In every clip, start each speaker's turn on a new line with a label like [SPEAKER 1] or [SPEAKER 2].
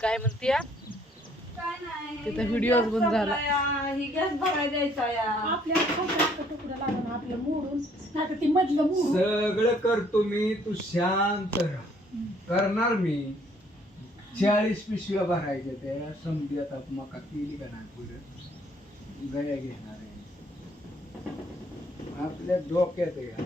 [SPEAKER 1] काय म्हणते या
[SPEAKER 2] काय नाही
[SPEAKER 1] तिथं व्हिडिओच बंद झाला.
[SPEAKER 2] ही गॅस भरायला द्यायचा या
[SPEAKER 3] आपल्याला तुकडं लागलं आपलं मोडून नाही ती मधलं मोडून
[SPEAKER 4] सगळं करतो मी, तू शांत राहा. करणार मी 40 पिशव्या भरायच्या त्या समधी. आता मका केली का नाही पुढे गया घेणार आहे आपल्या डोक्यात आहे.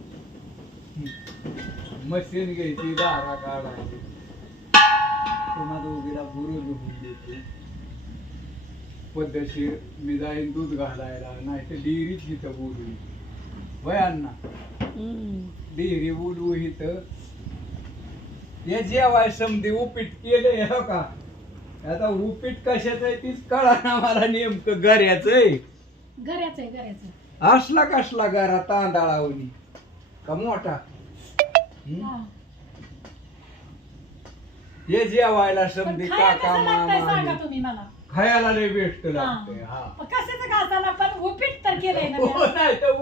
[SPEAKER 4] मशीन घ्यायची, दारा काढायची, तुम्हा दोघीला बुरू लिहून देते पद्धतशीर. मी जाईन दूध घालायला, नाही तर डेअरीच इथं बोलू वयांना डेअरी बोलवू इथं. हे जेवाय समधी उपीट केलंय हो का. आता उपीट कशाचं आहे तीच कळा ना मला नेमकं. गऱ्याच आहे,
[SPEAKER 3] घराचं आहे घराचं.
[SPEAKER 4] असला कसला गरा तांदळावनी का मोठा.
[SPEAKER 3] हा.
[SPEAKER 4] हे जेवायला समधी
[SPEAKER 3] पण खायला
[SPEAKER 4] काका
[SPEAKER 3] कसं लागतंय
[SPEAKER 4] मामा
[SPEAKER 3] सांगा
[SPEAKER 4] आले.
[SPEAKER 3] तुम्ही मला.
[SPEAKER 4] खायला लय बेस्ट लागतंय. हा
[SPEAKER 3] पण कशाचं घासाला पण उपीट तर केलंय ना
[SPEAKER 4] हो,
[SPEAKER 3] त्याला.
[SPEAKER 4] नाही तर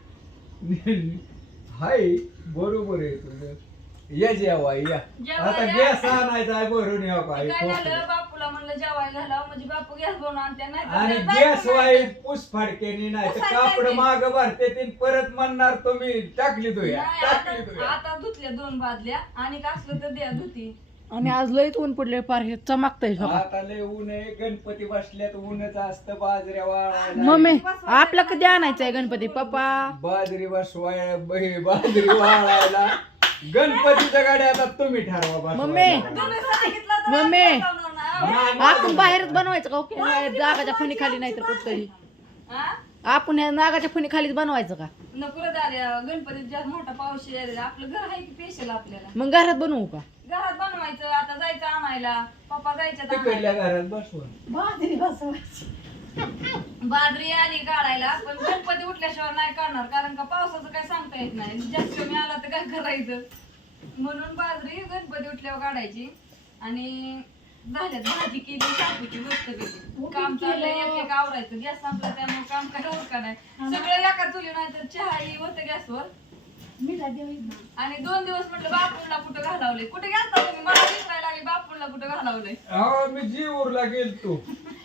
[SPEAKER 4] उपीट हाय. बरोबर आहे तुझं. या जेवाय या. आता गॅस आणायचा आहे भरून या काय.
[SPEAKER 2] काय झालं बापूला म्हणलं जेवायला घालावं म्हणजे बापू गॅस बनवून आणते नाही
[SPEAKER 4] आणि गॅस वाई पुस फाडकेनी नाही तर कापड माग भरते ते परत म्हणणार तुम्ही टाकली तो या टाकली तो या.
[SPEAKER 2] आता धुतल्या 2 बादल्या आणि का असलं तर द्या धुती.
[SPEAKER 1] आणि आज लयच ऊन पडले पार हे चमकतय.
[SPEAKER 4] आता लय ऊन आहे. गणपती बसल्यात ऊनच असतं. बाजऱ्या वाळायला
[SPEAKER 1] मम्मी आपला कधी आणायचंय गणपती पप्पा.
[SPEAKER 4] बाजरी बसवाय बाजरी वाळायला गणपतीच्या गाड्या आता तुम्ही ठरवा बसवायला.
[SPEAKER 1] मम्मी.
[SPEAKER 2] तुम्ही सांगितलं तर
[SPEAKER 1] मम्मी.
[SPEAKER 2] आम्ही बनवणार ना.
[SPEAKER 4] नाही,
[SPEAKER 1] आपण बाहेरच बनवायचं का ओके नागाच्या फणी खाली नाही तर कुठतरी.
[SPEAKER 2] हा?
[SPEAKER 1] आपण ह्या नागाच्या फणी खालीच बनवायचं का.
[SPEAKER 2] नको रे दाद्या, गणपतीत जास्त मोठा पाऊस यायला आपलं घर आहे की स्पेशल आपल्याला
[SPEAKER 1] मग घरात बनवू का.
[SPEAKER 2] घरात बनवायचं. आता जायचं आणायला, पप्पा जायचं
[SPEAKER 4] तिकडल्या
[SPEAKER 2] आणायला.
[SPEAKER 4] घरात बसवा.
[SPEAKER 3] बाजरी बसवायची.
[SPEAKER 2] बाजरी आली काढायला पण गणपती उठल्याशिवाय नाही काढणार कारण का पावसाचं काय सांगता येत नाही. जास्त कमी आला तर काय करायचं. म्हणून बाजरी गणपती उठल्यावर काढायची. आणि झाल्यात भाजी केली, शापूची गोष्ट केली. काम चाललंय एक एक आवरायचं. गॅस संपला त्यामुळे काम काय होत का नाही. सगळं एका चुली नाही तर चहाही होतं गॅसवर.
[SPEAKER 3] मीला देऊ.
[SPEAKER 2] आणि 2 दिवस म्हटलं बापूला कुठं घालावलंय. कुठे गेलता तुम्ही. मला विचारायला लागली बापूला कुठं घालावलंय.
[SPEAKER 4] हो मी जीवरला गेलतो.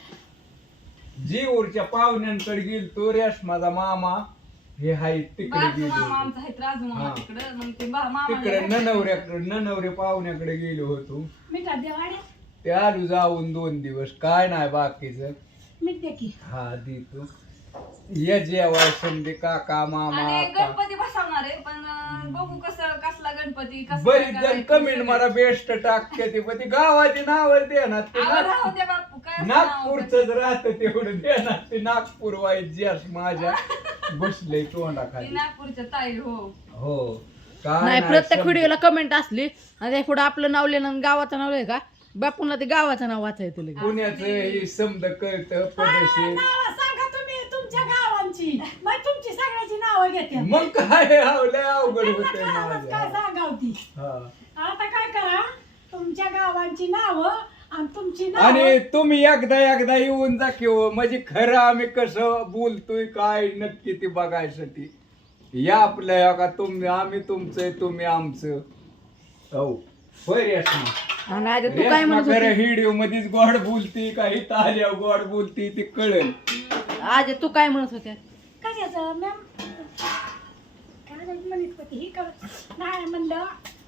[SPEAKER 4] जीवरच्या पाहुण्यांकडे गेलतो. रेशमाचा मामा हे हाय तिकडे
[SPEAKER 2] बाजू
[SPEAKER 4] गेलो
[SPEAKER 2] मामा
[SPEAKER 4] होतो.
[SPEAKER 2] आमचा आहेत राजू मामा
[SPEAKER 4] हा.
[SPEAKER 2] तिकडं. मग ते मामा
[SPEAKER 4] तिकडे ननवरे पाहुण्याकडे गेलो होतो.
[SPEAKER 3] मीठा देवाड्या.
[SPEAKER 4] ते आलो जाऊन 2 दिवस. काय नाही बाकीचं.
[SPEAKER 3] मीठ दे की.
[SPEAKER 4] हा देतो. या जेवाय समजे काका मामा
[SPEAKER 2] आणि
[SPEAKER 4] आका.
[SPEAKER 2] गणपती बसवणार आहे पण बघू कसं कसला गणपती कसं
[SPEAKER 4] बरीच
[SPEAKER 2] काय
[SPEAKER 4] जण
[SPEAKER 2] करायचं
[SPEAKER 4] कमेंट
[SPEAKER 2] सगळं.
[SPEAKER 4] मला बेस्ट टाकते ते पण ती गावाची नाव देणार ते
[SPEAKER 2] आवड राहू द्या बापू काय असं नाव
[SPEAKER 4] नागपूरच राहत तेवढं देणार ते. नागपूर वाईट जस माझ्या बसले तोंडाखाली.
[SPEAKER 2] ती नागपूरच्या ताई हो.
[SPEAKER 4] हो काय
[SPEAKER 1] नाही प्रत्येक
[SPEAKER 4] समजत.
[SPEAKER 1] व्हिडिओला कमेंट असली आणि पुढे आपलं नाव लिहिलं आणि गावाचं नाव लिहिलं का बापूला ते गावाचं नाव वाचायचं लगेच.
[SPEAKER 4] पुण्याचं हे समज कळतं पदेशीर.
[SPEAKER 3] नावं सांगा तुम्ही तुमच्या गावांची. मग तुमची सगळ्याची नावं घेते.
[SPEAKER 4] मग काय लय अवघड होतंय
[SPEAKER 3] काय
[SPEAKER 4] माझ्या.
[SPEAKER 3] सांगावती.
[SPEAKER 4] हा.
[SPEAKER 3] आता काय करा तुमच्या गावांची नावं आणि तुमची
[SPEAKER 4] आणि
[SPEAKER 3] नावं.
[SPEAKER 4] तुम्ही एकदा येऊन जा किंवा म्हणजे खरं आम्ही कसं बोलतोय काय नक्की ते बघायसाठी या आपल्या का. तुम्ही आम्ही तुमचं तुम्ही आमचं. हो होय रेशमा.
[SPEAKER 1] आणि आज तू काय म्हणत
[SPEAKER 4] खरं
[SPEAKER 1] होती.
[SPEAKER 4] व्हिडिओ मध्येच गोड बोलती काही ताज्या गोड बोलती ते कळेल.
[SPEAKER 1] आज तू काय म्हणत होत्या.
[SPEAKER 3] कशाचं मॅम काय म्हणत होती ही नाही म्हणलं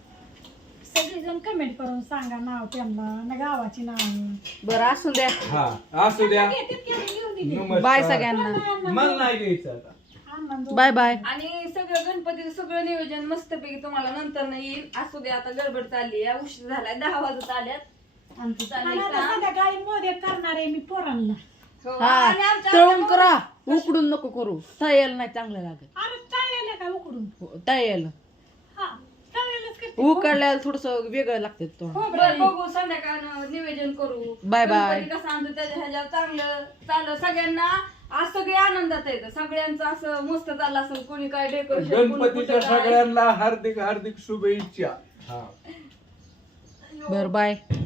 [SPEAKER 3] सगळेजण कमेंट करून सांगा नाव त्यांना ना गावाची नाव.
[SPEAKER 1] बरं असू द्या.
[SPEAKER 4] हा असू द्या.
[SPEAKER 1] बाय
[SPEAKER 4] नमस्कार.
[SPEAKER 1] सगळ्यांना.
[SPEAKER 4] मला नाही घ्यायचं आता.
[SPEAKER 1] Bye bye.
[SPEAKER 2] आणि सगळं गणपतीचं सगळं नियोजन मस्तपैकी तुम्हाला नंतर न येईल. असू दे आता गडबड चालली आहे. उशीर झालाय 10 वाजत आल्यात. आमचं चाललंय काम.
[SPEAKER 3] संध्याकाळी मोदक करणार आहे मी पोरांना.
[SPEAKER 2] हो.
[SPEAKER 1] हा
[SPEAKER 2] आणि आमच्या
[SPEAKER 1] तळून करा उकडून नको करू. तळेल नाही चांगलं लागत.
[SPEAKER 3] अरे तळलेलं का उकडून.
[SPEAKER 1] तळेल
[SPEAKER 3] हा तळलेलंच करते.
[SPEAKER 1] उकडल्याला थोडस वेगळं लागते तो.
[SPEAKER 2] बरं बघू संध्याकाळ नियोजन करू.
[SPEAKER 1] Bye bye.
[SPEAKER 2] गणपती कसं आणतो त्याच्या ह्याच्यावर चांगलं सगळ्यांना आज सगळे आनंदात आहेत. सगळ्यांचं असं मस्त चाललं असेल. कोणी काय डेकोरेशन
[SPEAKER 4] गणपतीच्या सगळ्यांना हार्दिक हार्दिक शुभेच्छा. हा
[SPEAKER 1] बरं बाय.